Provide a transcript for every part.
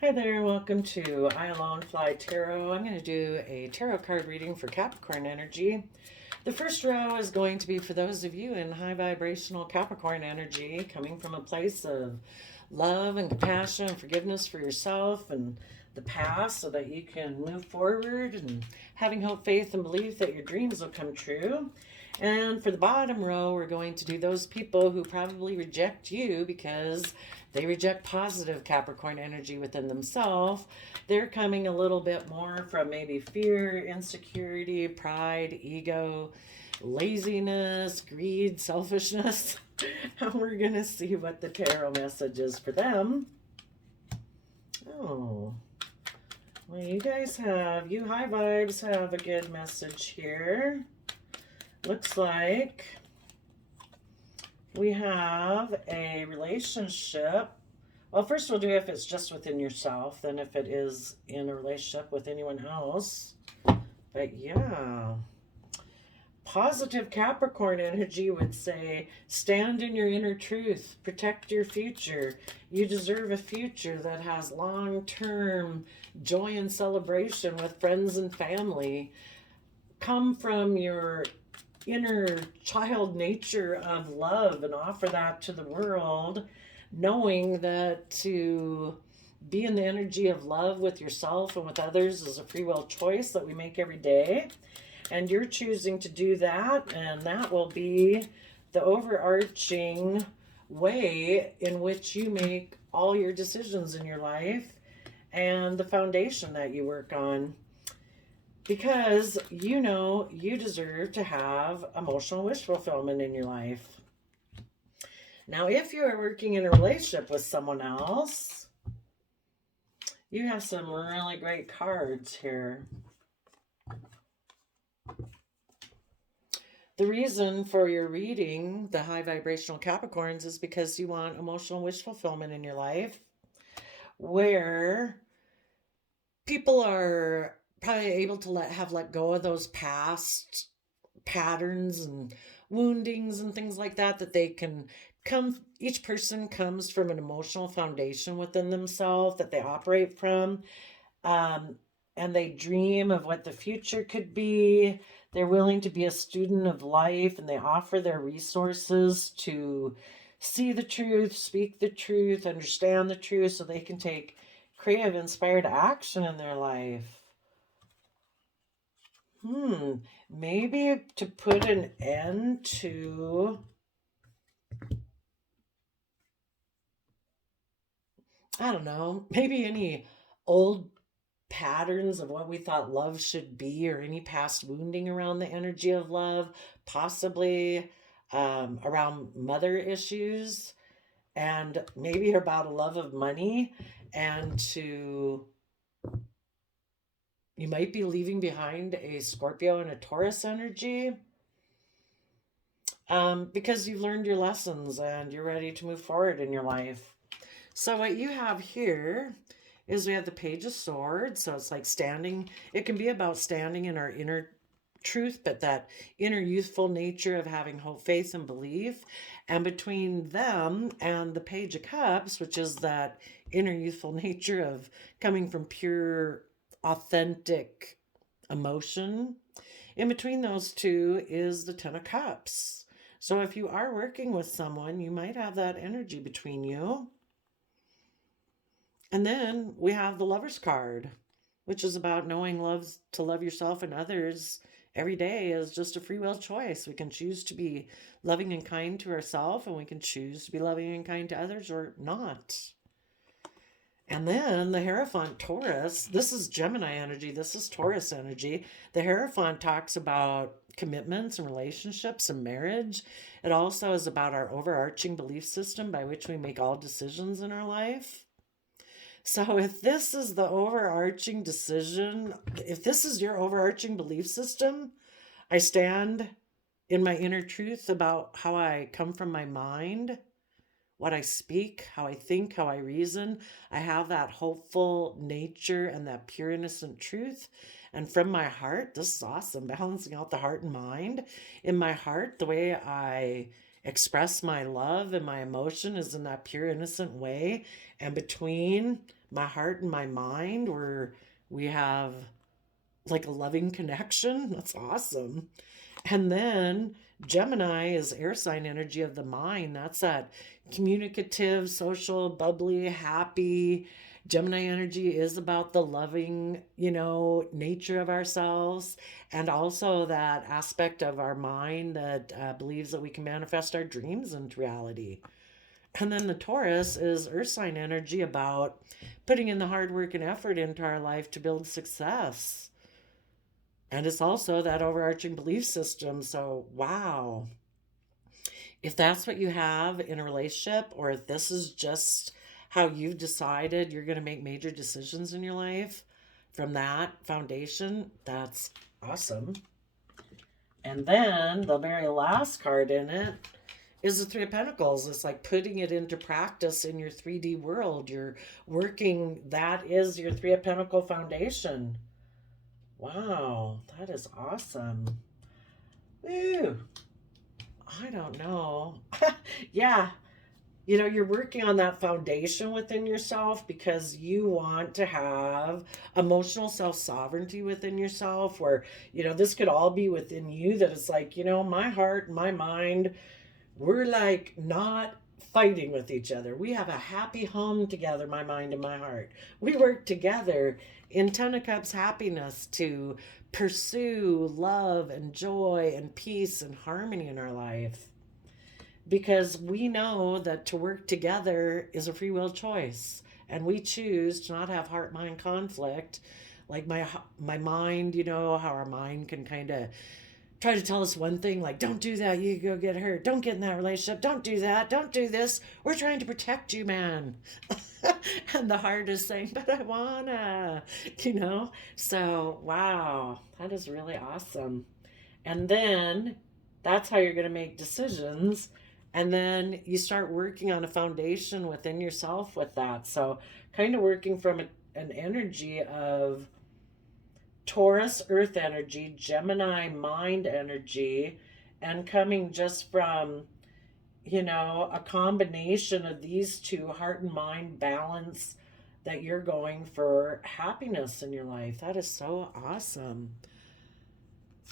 Hi there, welcome to I Alone Fly Tarot. I'm going to do a tarot card reading for Capricorn energy. The first row is going to be for those of you in high vibrational Capricorn energy, coming from a place of love and compassion and forgiveness for yourself and the past so that you can move forward and having hope, faith, and belief that your dreams will come true. And for the bottom row, we're going to do those people who probably reject you because they reject positive Capricorn energy within themselves. They're coming a little bit more from maybe fear, insecurity, pride, ego, laziness, greed, selfishness. And we're going to see what the tarot message is for them. Oh, well, you high vibes have a good message here. Looks like we have a relationship. Well, first we'll do if it's just within yourself, then if it is in a relationship with anyone else. But yeah, positive Capricorn energy would say, stand in your inner truth, protect your future. You deserve a future that has long-term joy and celebration with friends and family. Come from your inner child nature of love and offer that to the world, knowing that to be in the energy of love with yourself and with others is a free will choice that we make every day. And you're choosing to do that, and that will be the overarching way in which you make all your decisions in your life and the foundation that you work on. Because you know you deserve to have emotional wish fulfillment in your life. Now, if you are working in a relationship with someone else, you have some really great cards here. The reason for your reading, the high vibrational Capricorns, is because you want emotional wish fulfillment in your life, where people are probably able to let go of those past patterns and woundings and things like that, that they can each person comes from an emotional foundation within themselves that they operate from, um, and they dream of what the future could be. They're willing to be a student of life, and they offer their resources to see the truth, speak the truth, understand the truth, so they can take creative, inspired action in their life. Maybe to put an end to, I don't know, maybe any old patterns of what we thought love should be, or any past wounding around the energy of love, possibly around mother issues, and maybe about a love of money, and you might be leaving behind a Scorpio and a Taurus energy, because you've learned your lessons and you're ready to move forward in your life. So what you have here is we have the Page of Swords. So it's like standing. It can be about standing in our inner truth, but that inner youthful nature of having hope, faith, and belief. And between them and the Page of Cups, which is that inner youthful nature of coming from pure, authentic emotion, in between those two is the Ten of Cups. So if you are working with someone, you might have that energy between you. And then we have the Lover's card, which is about knowing to love yourself and others every day is just a free will choice. We can choose to be loving and kind to ourselves, and we can choose to be loving and kind to others or not. And then the Hierophant Taurus, this is Gemini energy, this is Taurus energy. The Hierophant talks about commitments and relationships and marriage. It also is about our overarching belief system by which we make all decisions in our life. So if this is the overarching decision, if this is your overarching belief system, I stand in my inner truth about how I come from my mind, what I speak, how I think, how I reason. I have that hopeful nature and that pure, innocent truth. And from my heart, this is awesome, balancing out the heart and mind. In my heart, the way I express my love and my emotion is in that pure, innocent way. And between my heart and my mind, where we have like a loving connection. That's awesome. And then Gemini is air sign energy of the mind. That's that communicative, social, bubbly, happy. Gemini energy is about the loving, nature of ourselves, and also that aspect of our mind that believes that we can manifest our dreams into reality. And then the Taurus is earth sign energy about putting in the hard work and effort into our life to build success. And it's also that overarching belief system. So, wow. If that's what you have in a relationship, or if this is just how you've decided you're going to make major decisions in your life from that foundation, that's awesome. And then the very last card in it is the Three of Pentacles. It's like putting it into practice in your 3D world. You're working, that is your Three of Pentacle foundation. Wow, that is awesome. Woo. I don't know. Yeah. You're working on that foundation within yourself because you want to have emotional self-sovereignty within yourself, where, this could all be within you, that it's like, my heart, my mind, we're like not fighting with each other. We have a happy home together, my mind and my heart. We work together in Ten of Cups happiness to pursue love and joy and peace and harmony in our life. Because we know that to work together is a free will choice. And we choose to not have heart-mind conflict. Like my mind, how our mind can kind of try to tell us one thing, like, don't do that, you go get hurt, don't get in that relationship, don't do that, don't do this, we're trying to protect you, man. And the heart is saying, but I wanna, so wow, that is really awesome. And then that's how you're going to make decisions, and then you start working on a foundation within yourself with that. So kind of working from an energy of Taurus earth energy, Gemini mind energy, and coming just from, a combination of these two, heart and mind balance, that you're going for happiness in your life. That is so awesome.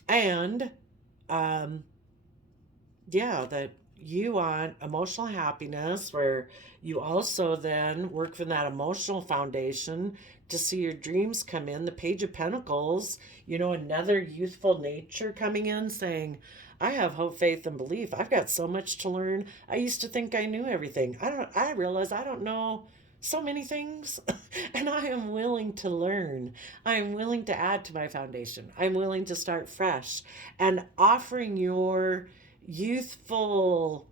And, that you want emotional happiness, where you also then work from that emotional foundation to see your dreams come in. The Page of Pentacles, another youthful nature coming in, saying, I have hope, faith, and belief. I've got so much to learn. I used to think I knew everything. I realize I don't know so many things, and I am willing to learn. I am willing to add to my foundation. I'm willing to start fresh, and offering your youthful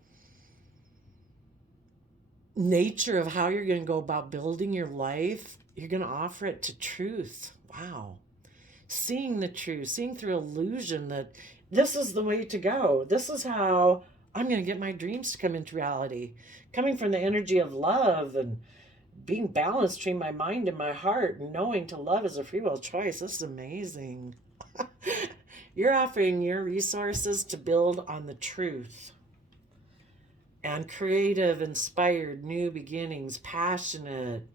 nature of how you're going to go about building your life. You're going to offer it to truth. Wow. Seeing the truth, seeing through illusion that this is the way to go. This is how I'm going to get my dreams to come into reality. Coming from the energy of love and being balanced between my mind and my heart, and knowing to love is a free will choice. This is amazing. You're offering your resources to build on the truth. And creative, inspired, new beginnings, passionate,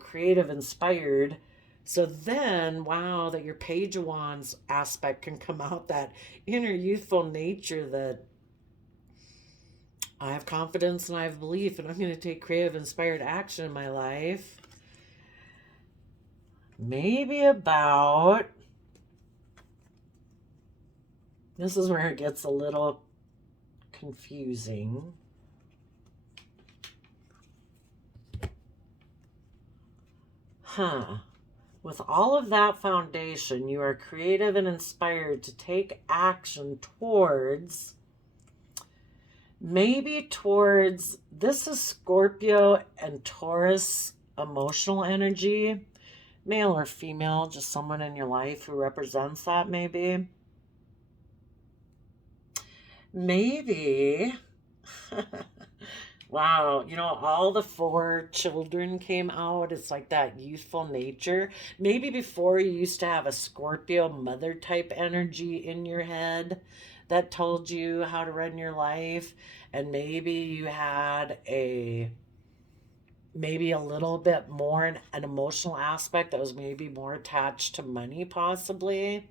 creative, inspired. So then, wow, that your Page of Wands aspect can come out, that inner youthful nature that I have confidence and I have belief, and I'm going to take creative, inspired action in my life. Maybe about, this is where it gets a little confusing. With all of that foundation, you are creative and inspired to take action towards, this is Scorpio and Taurus emotional energy, male or female, just someone in your life who represents that, maybe. Wow, all the 4 children came out. It's like that youthful nature. Maybe before you used to have a Scorpio mother type energy in your head that told you how to run your life, and maybe you had maybe a little bit more an emotional aspect that was maybe more attached to money, possibly.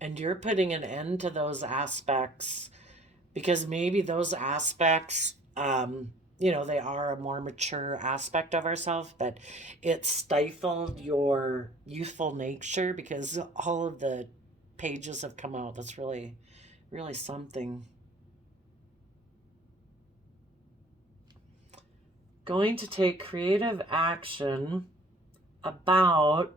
And you're putting an end to those aspects because maybe those aspects, they are a more mature aspect of ourselves, but it stifled your youthful nature because all of the pages have come out. That's really, really something. Going to take creative action about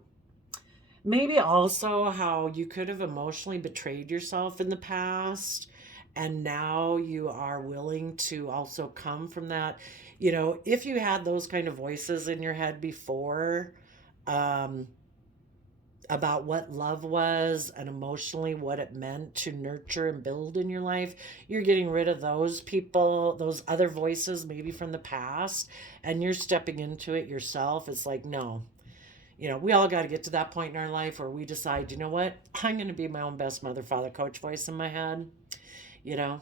maybe also how you could have emotionally betrayed yourself in the past, and now you are willing to also come from that. If you had those kind of voices in your head before, um, about what love was and emotionally what it meant to nurture and build in your life, you're getting rid of those people, those other voices maybe from the past, and you're stepping into it yourself. It's like, no, we all got to get to that point in our life where we decide, you know what, I'm going to be my own best mother, father, coach voice in my head. You know,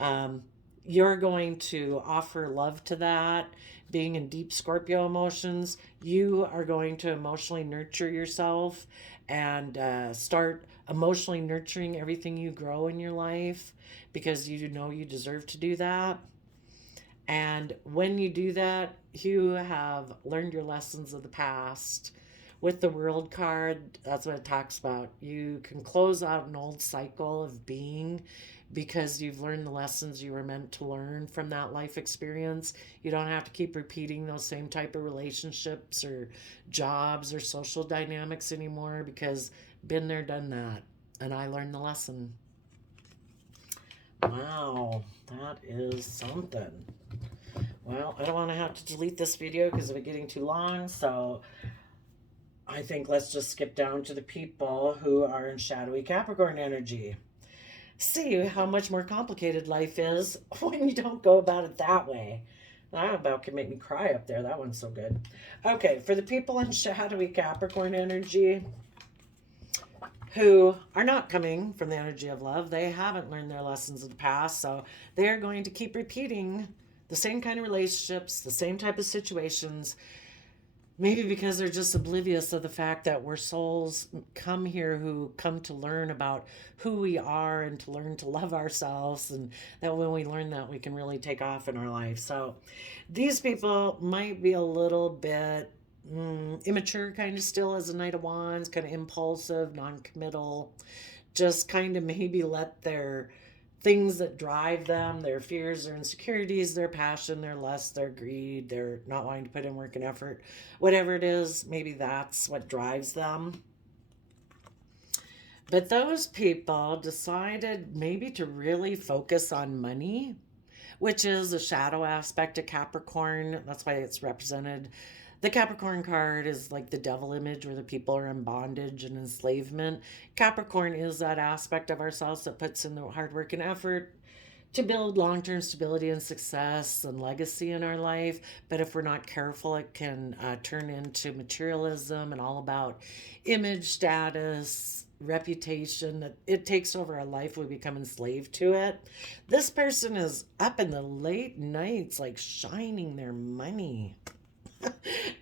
um, you're going to offer love to that. Being in deep Scorpio emotions, you are going to emotionally nurture yourself and start emotionally nurturing everything you grow in your life because you know you deserve to do that. And when you do that, you have learned your lessons of the past. With the World card, that's what it talks about. You can close out an old cycle of being because you've learned the lessons you were meant to learn from that life experience. You don't have to keep repeating those same type of relationships or jobs or social dynamics anymore because been there, done that. And I learned the lesson. Wow, that is something. Well, I don't want to have to delete this video because of it getting too long, so I think let's just skip down to the people who are in shadowy Capricorn energy. See how much more complicated life is when you don't go about it that way. That about can make me cry up there. That one's so good. Okay, for the people in shadowy Capricorn energy who are not coming from the energy of love, they haven't learned their lessons of the past, so they're going to keep repeating the same kind of relationships, the same type of situations. Maybe because they're just oblivious of the fact that we're souls come here who come to learn about who we are and to learn to love ourselves. And that when we learn that, we can really take off in our life. So these people might be a little bit immature, kind of still as a Knight of Wands, kind of impulsive, non-committal, just kind of maybe let their things that drive them, their fears, their insecurities, their passion, their lust, their greed, their not wanting to put in work and effort, whatever it is, maybe that's what drives them. But those people decided maybe to really focus on money, which is a shadow aspect of Capricorn. That's why it's represented. The Capricorn card is like the devil image where the people are in bondage and enslavement. Capricorn is that aspect of ourselves that puts in the hard work and effort to build long-term stability and success and legacy in our life. But if we're not careful, it can turn into materialism and all about image, status, reputation. That it takes over our life. We become enslaved to it. This person is up in the late nights like shining their money.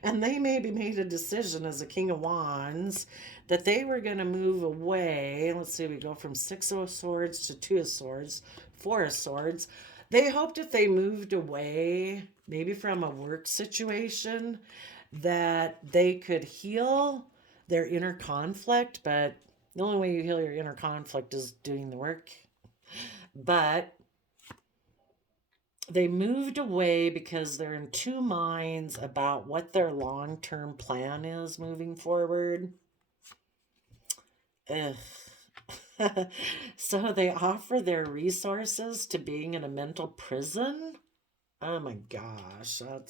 And they maybe made a decision as a King of Wands that they were going to move away. Let's see, we go from 6 of Swords to 2 of Swords, 4 of Swords. They hoped if they moved away, maybe from a work situation, that they could heal their inner conflict. But the only way you heal your inner conflict is doing the work. But they moved away because they're in two minds about what their long-term plan is moving forward. Ugh. So they offer their resources to being in a mental prison. Oh my gosh, oh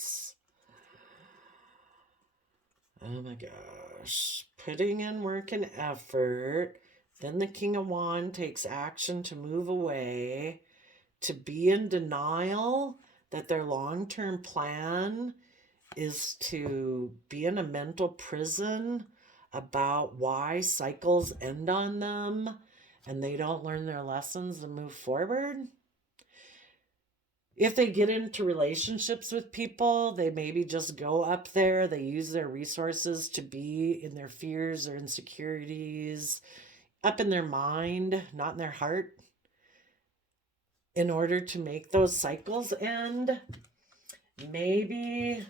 my gosh. Putting in work and effort. Then the King of Wands takes action to move away, to be in denial that their long-term plan is to be in a mental prison about why cycles end on them and they don't learn their lessons and move forward. If they get into relationships with people, they maybe just go up there. They use their resources to be in their fears or insecurities, up in their mind, not in their heart, in order to make those cycles end. Maybe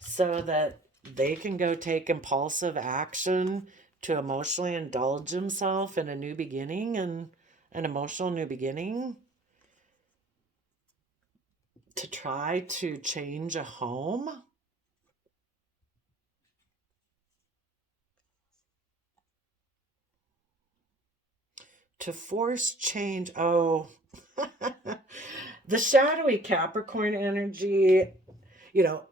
so that they can go take impulsive action to emotionally indulge himself in a new beginning and an emotional new beginning, to try to change a home. To force change. Oh, the shadowy Capricorn energy, you know,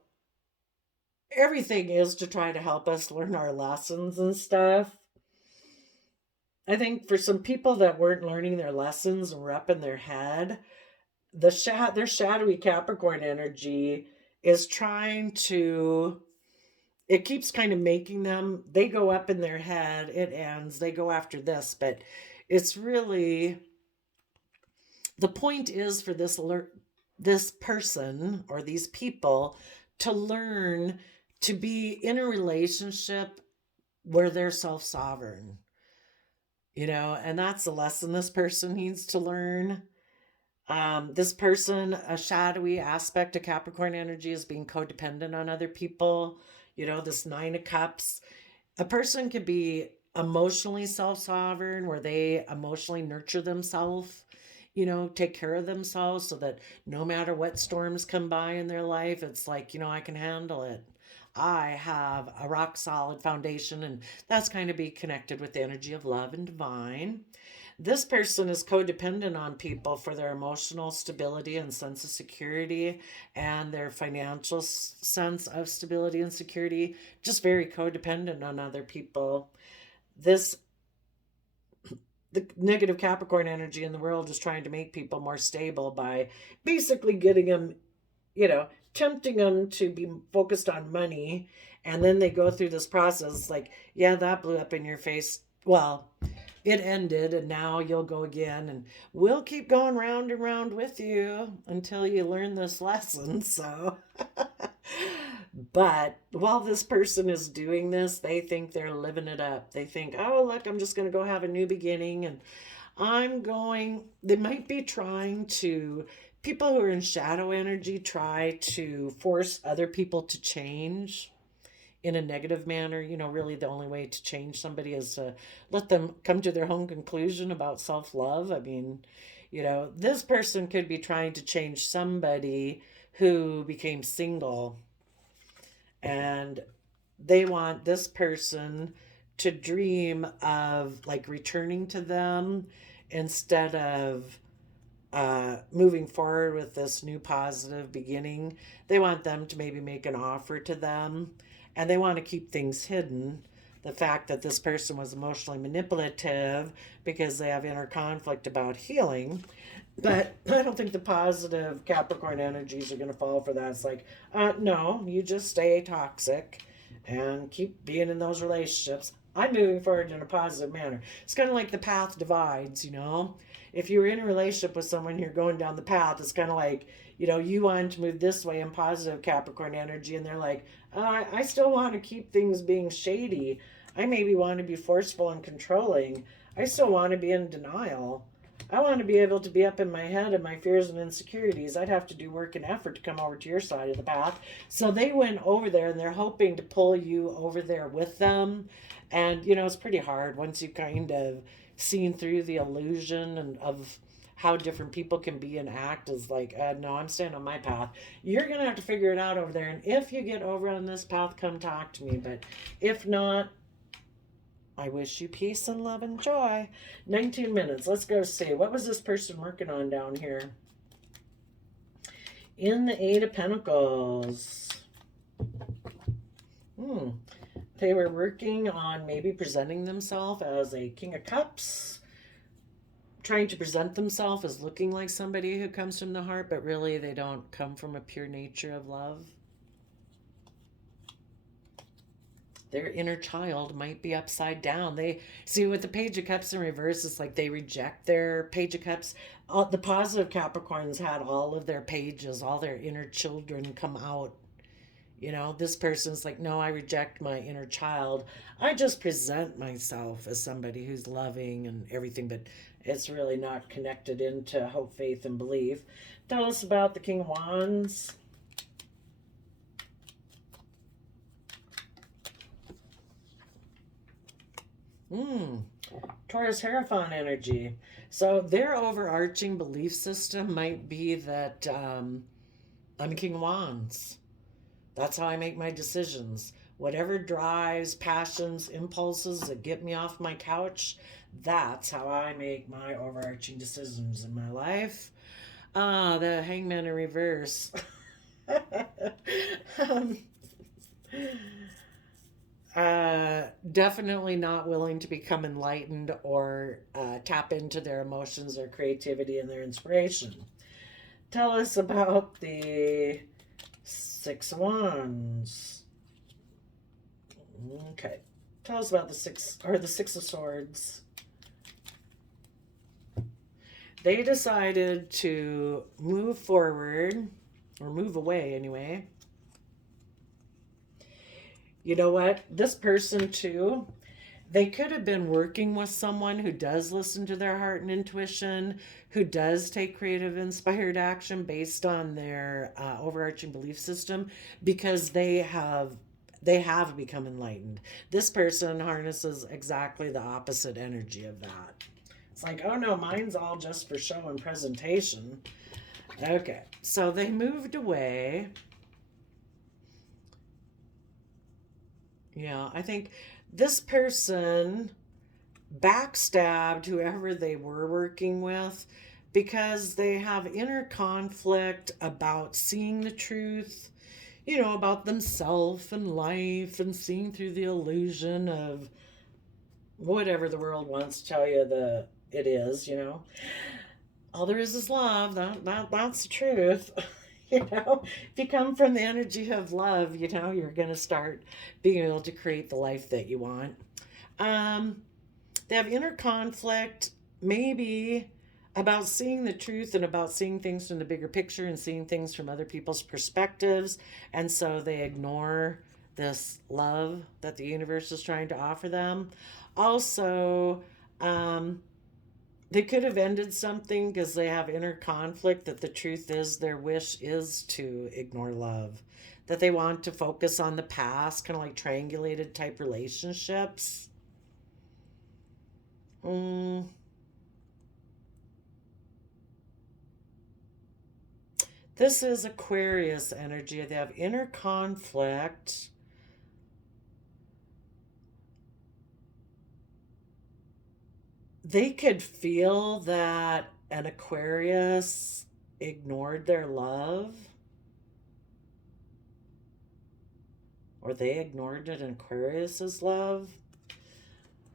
everything is to try to help us learn our lessons and stuff. I think for some people that weren't learning their lessons and were up in their head, their shadowy Capricorn energy is trying to, it keeps kind of making them, they go up in their head, it ends, they go after this, but it's really, the point is for this person or these people to learn to be in a relationship where they're self-sovereign, and that's the lesson this person needs to learn. This person, a shadowy aspect of Capricorn energy is being codependent on other people. This Nine of Cups. A person could be emotionally self-sovereign, where they emotionally nurture themselves, take care of themselves so that no matter what storms come by in their life, it's like, I can handle it. I have a rock solid foundation, and that's kind of be connected with the energy of love and divine. This person is codependent on people for their emotional stability and sense of security, and their financial sense of stability and security, just very codependent on other people. The negative Capricorn energy in the world is trying to make people more stable by basically getting them, tempting them to be focused on money. And then they go through this process like, yeah, that blew up in your face. Well, it ended, and now you'll go again, and we'll keep going round and round with you until you learn this lesson. So, but while this person is doing this, they think they're living it up. They think, oh, look, I'm just going to go have a new beginning, and they might be trying to, people who are in shadow energy try to force other people to change in a negative manner. Really the only way to change somebody is to let them come to their own conclusion about self-love. I mean, this person could be trying to change somebody who became single, and they want this person to dream of like returning to them instead of moving forward with this new positive beginning. They want them to maybe make an offer to them, and they want to keep things hidden. The fact that this person was emotionally manipulative because they have inner conflict about healing. But I don't think the positive Capricorn energies are going to fall for that. It's like, no, you just stay toxic and keep being in those relationships. I'm moving forward in a positive manner. It's kind of like the path divides, If you're in a relationship with someone, you're going down the path. It's kind of like, you want to move this way in positive Capricorn energy, and they're like, I still want to keep things being shady. I maybe want to be forceful and controlling. I still want to be in denial. I want to be able to be up in my head and my fears and insecurities. I'd have to do work and effort to come over to your side of the path. So they went over there, and they're hoping to pull you over there with them. And, it's pretty hard once you kind of seen through the illusion and of how different people can be and act, is like, no, I'm staying on my path. You're going to have to figure it out over there. And if you get over on this path, come talk to me. But if not, I wish you peace and love and joy. 19 minutes. Let's go see. What was this person working on down here? In the Eight of Pentacles. They were working on maybe presenting themselves as a King of Cups. Trying to present themselves as looking like somebody who comes from the heart, but really they don't come from a pure nature of love. Their inner child might be upside down. They see with the Page of Cups in reverse, it's like they reject their Page of Cups. The positive Capricorns had all of their pages, all their inner children come out. This person's like, no, I reject my inner child. I just present myself as somebody who's loving and everything, but it's really not connected into hope, faith, and belief. Tell us about the King of Wands. Taurus Hierophant energy. So their overarching belief system might be that I'm King of Wands. That's how I make my decisions. Whatever drives, passions, impulses that get me off my couch, that's how I make my overarching decisions in my life. The Hangman in reverse. um, Definitely not willing to become enlightened or tap into their emotions, their creativity, and their inspiration. Tell us about the Six of Wands. Okay. Tell us about the Six of Swords. They decided to move forward, or move away anyway. You know what? This person too, they could have been working with someone who does listen to their heart and intuition, who does take creative, inspired action based on their overarching belief system, because they have become enlightened. This person harnesses exactly the opposite energy of that. It's like, oh no, mine's all just for show and presentation. Okay, so they moved away. Yeah, I think this person backstabbed whoever they were working with because they have inner conflict about seeing the truth, about themselves and life, and seeing through the illusion of whatever the world wants to tell you that it is. All there is love. That's the truth. If you come from the energy of love, you're going to start being able to create the life that you want. They have inner conflict, maybe about seeing the truth and about seeing things from the bigger picture and seeing things from other people's perspectives. And so they ignore this love that the universe is trying to offer them. Also, they could have ended something because they have inner conflict that the truth is their wish is to ignore love, that they want to focus on the past, kind of like triangulated type relationships. This is Aquarius energy. They have inner conflict. They could feel that an Aquarius ignored their love, or they ignored an Aquarius's love.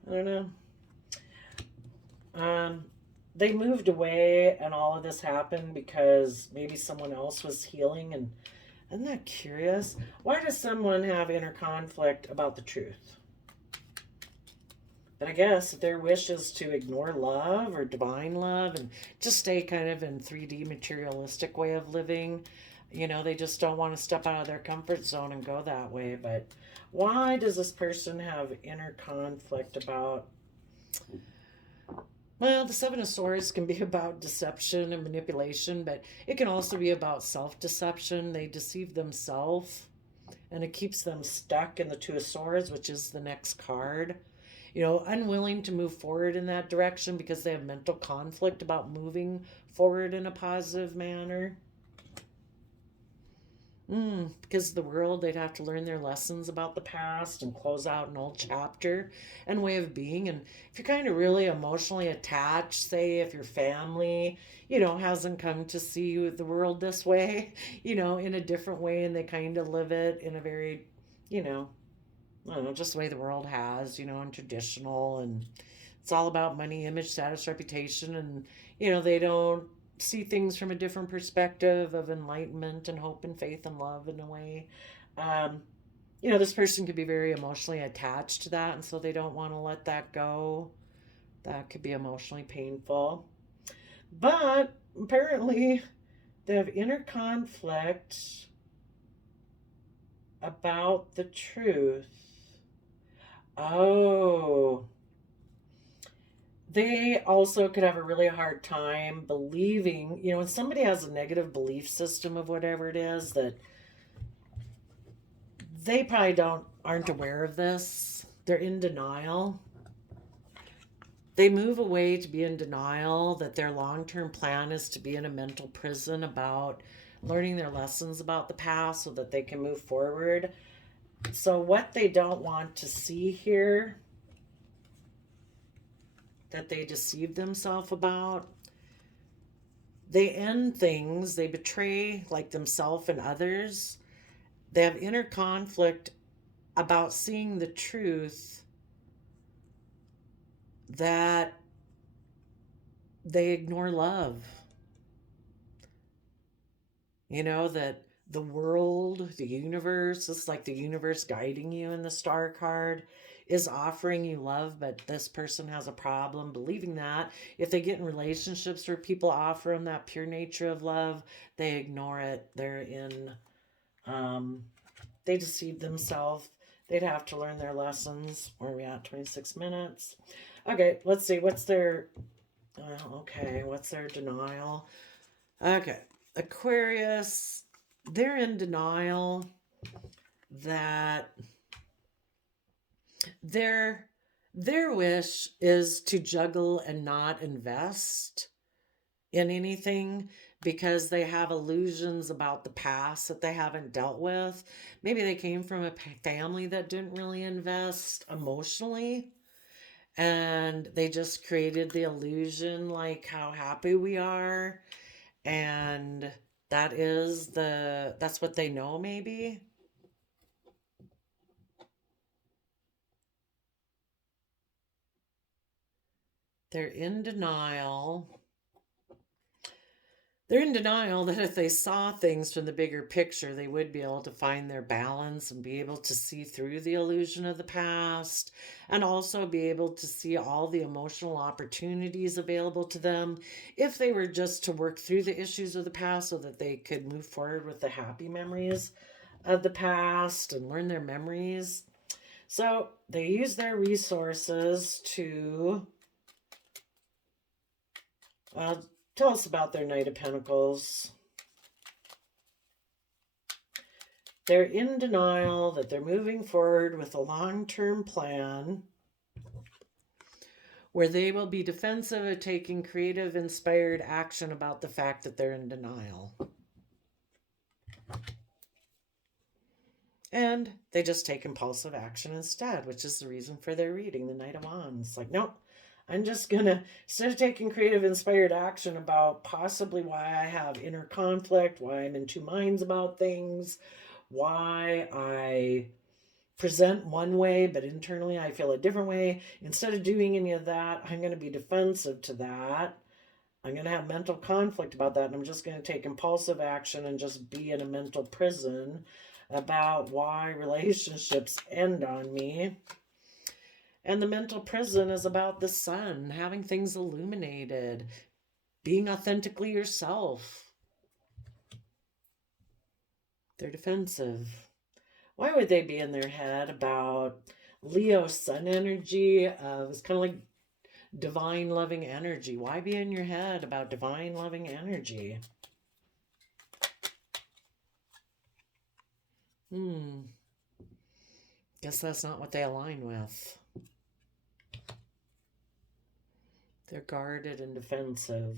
I don't know. They moved away, and all of this happened because maybe someone else was healing. And isn't that curious? Why does someone have inner conflict about the truth? But I guess their wish is to ignore love or divine love and just stay kind of in 3D materialistic way of living. They just don't want to step out of their comfort zone and go that way. But why does this person have inner conflict about... Well, the Seven of Swords can be about deception and manipulation, but it can also be about self-deception. They deceive themselves, and it keeps them stuck in the Two of Swords, which is the next card. Unwilling to move forward in that direction because they have mental conflict about moving forward in a positive manner. Because the world, they'd have to learn their lessons about the past and close out an old chapter and way of being. And if you're kind of really emotionally attached, say if your family, hasn't come to see the world this way, in a different way, and they kind of live it in a very, I don't know, just the way the world has, and traditional, and it's all about money, image, status, reputation, and, they don't see things from a different perspective of enlightenment and hope and faith and love in a way. You know, this person could be very emotionally attached to that, and so they don't want to let that go. That could be emotionally painful. But apparently, they have inner conflict about the truth. Oh, they also could have a really hard time believing, you know, when somebody has a negative belief system of whatever it is, that they probably aren't aware of this. They're in denial. They move away to be in denial that their long-term plan is to be in a mental prison about learning their lessons about the past so that they can move forward. So what they don't want to see here, that they deceive themselves about, they end things, they betray like themselves and others. They have inner conflict about seeing the truth that they ignore love. You know, that the world, the universe, it's like the universe guiding you in the star card is offering you love, but this person has a problem believing that. If they get in relationships where people offer them that pure nature of love, they ignore it. Um, they deceive themselves. They'd have to learn their lessons. Where are we at? 26 minutes. Okay, let's see. What's their denial? Okay, Aquarius, they're in denial that their their wish is to juggle and not invest in anything because they have illusions about the past that they haven't dealt with. Maybe they came from a family that didn't really invest emotionally, and they just created the illusion like how happy we are, and that's what they know. Maybe they're in denial. They're in denial that if they saw things from the bigger picture, they would be able to find their balance and be able to see through the illusion of the past, and also be able to see all the emotional opportunities available to them if they were just to work through the issues of the past so that they could move forward with the happy memories of the past and learn their memories. So they use their resources to tell us about their Knight of Pentacles. They're in denial that they're moving forward with a long-term plan where they will be defensive of taking creative, inspired action about the fact that they're in denial. And they just take impulsive action instead, which is the reason for their reading, the Knight of Wands. Like, nope, I'm just gonna, instead of taking creative, inspired action about possibly why I have inner conflict, why I'm in two minds about things, why I present one way, but internally I feel a different way. Instead of doing any of that, I'm going to be defensive to that. I'm going to have mental conflict about that. And I'm just going to take impulsive action and just be in a mental prison about why relationships end on me. And the mental prison is about the sun, having things illuminated, being authentically yourself. They're defensive. Why would they be in their head about Leo sun energy? It's kind of like divine loving energy. Why be in your head about divine loving energy? Guess that's not what they align with. They're guarded and defensive.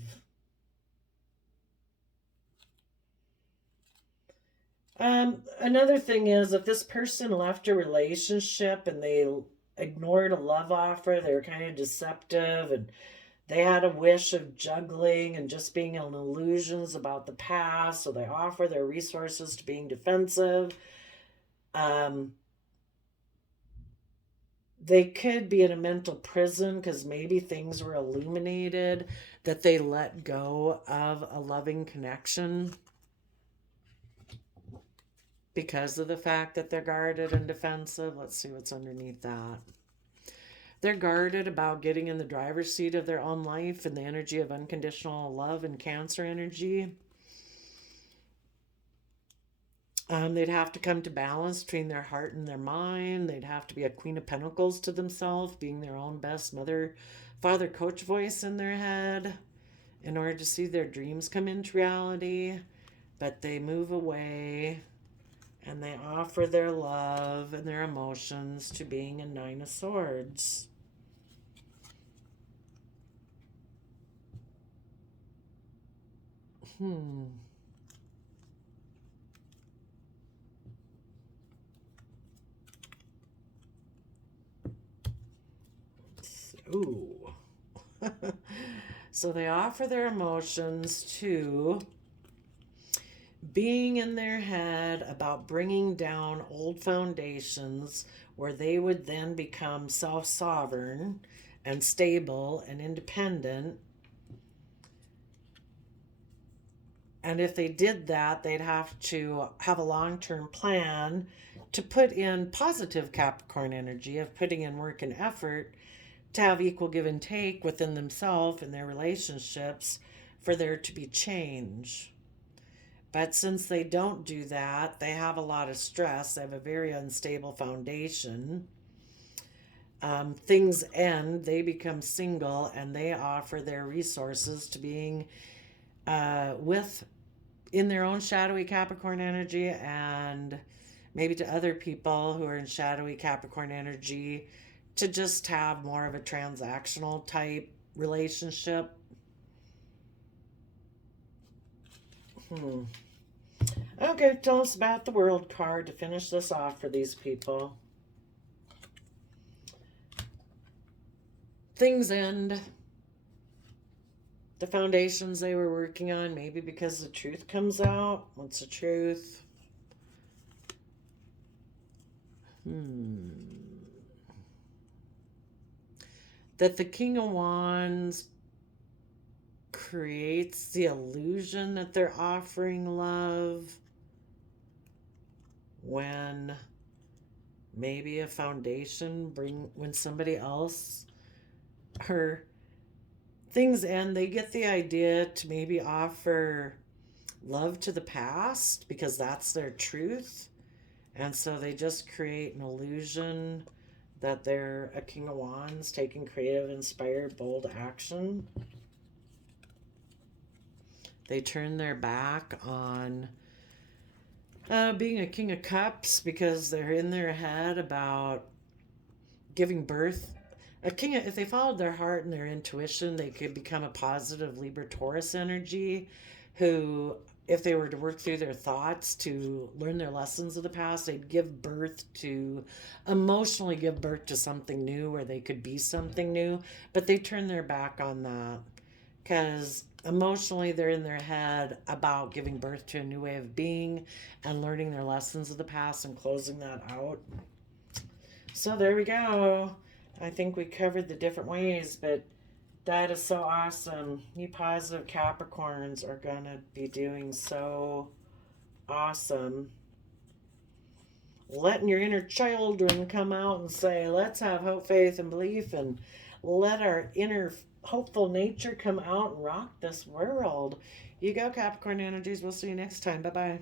Another thing is, if this person left a relationship and they ignored a love offer, they were kind of deceptive, and they had a wish of juggling and just being in illusions about the past, so they offer their resources to being defensive. They could be in a mental prison because maybe things were illuminated that they let go of a loving connection because of the fact that they're guarded and defensive. Let's see what's underneath that. They're guarded about getting in the driver's seat of their own life and the energy of unconditional love and Cancer energy. They'd have to come to balance between their heart and their mind. They'd have to be a Queen of Pentacles to themselves, being their own best mother, father, coach voice in their head in order to see their dreams come into reality. But they move away and they offer their love and their emotions to being a Nine of Swords. Ooh. So they offer their emotions to being in their head about bringing down old foundations where they would then become self-sovereign and stable and independent. And if they did that, they'd have to have a long-term plan to put in positive Capricorn energy of putting in work and effort to have equal give and take within themselves and their relationships for there to be change. But since they don't do that, they have a lot of stress. They have a very unstable foundation. Things end, they become single, and they offer their resources to being in their own shadowy Capricorn energy, and maybe to other people who are in shadowy Capricorn energy, to just have more of a transactional type relationship. Okay, tell us about the World card to finish this off for these people. Things end. The foundations they were working on, maybe because the truth comes out. What's the truth? That the King of Wands creates the illusion that they're offering love when maybe a foundation when somebody else, her things end, they get the idea to maybe offer love to the past because that's their truth. And so they just create an illusion that they're a King of Wands taking creative, inspired, bold action. They turn their back on being a King of Cups because they're in their head about giving birth. If they followed their heart and their intuition, they could become a positive Libra Taurus energy who, if they were to work through their thoughts to learn their lessons of the past, they'd emotionally give birth to something new, where they could be something new. But they turn their back on that because emotionally they're in their head about giving birth to a new way of being and learning their lessons of the past and closing that out. So there we go. I think we covered the different ways, but that is so awesome. You positive Capricorns are going to be doing so awesome. Letting your inner children come out and say, let's have hope, faith, and belief, and let our inner hopeful nature come out and rock this world. You go, Capricorn energies. We'll see you next time. Bye-bye.